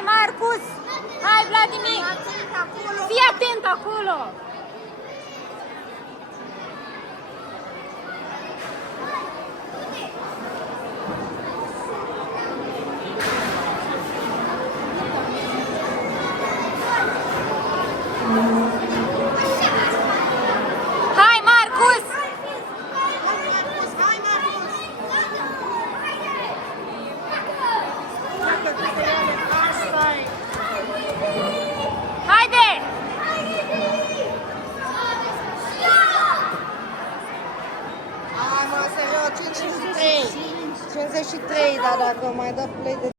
Hai, Marcus! Hai, Vladimir! Fii atent acolo! Hai, Marcus! Haide! Hai mă, serios, 53, dar dacă mai dă play de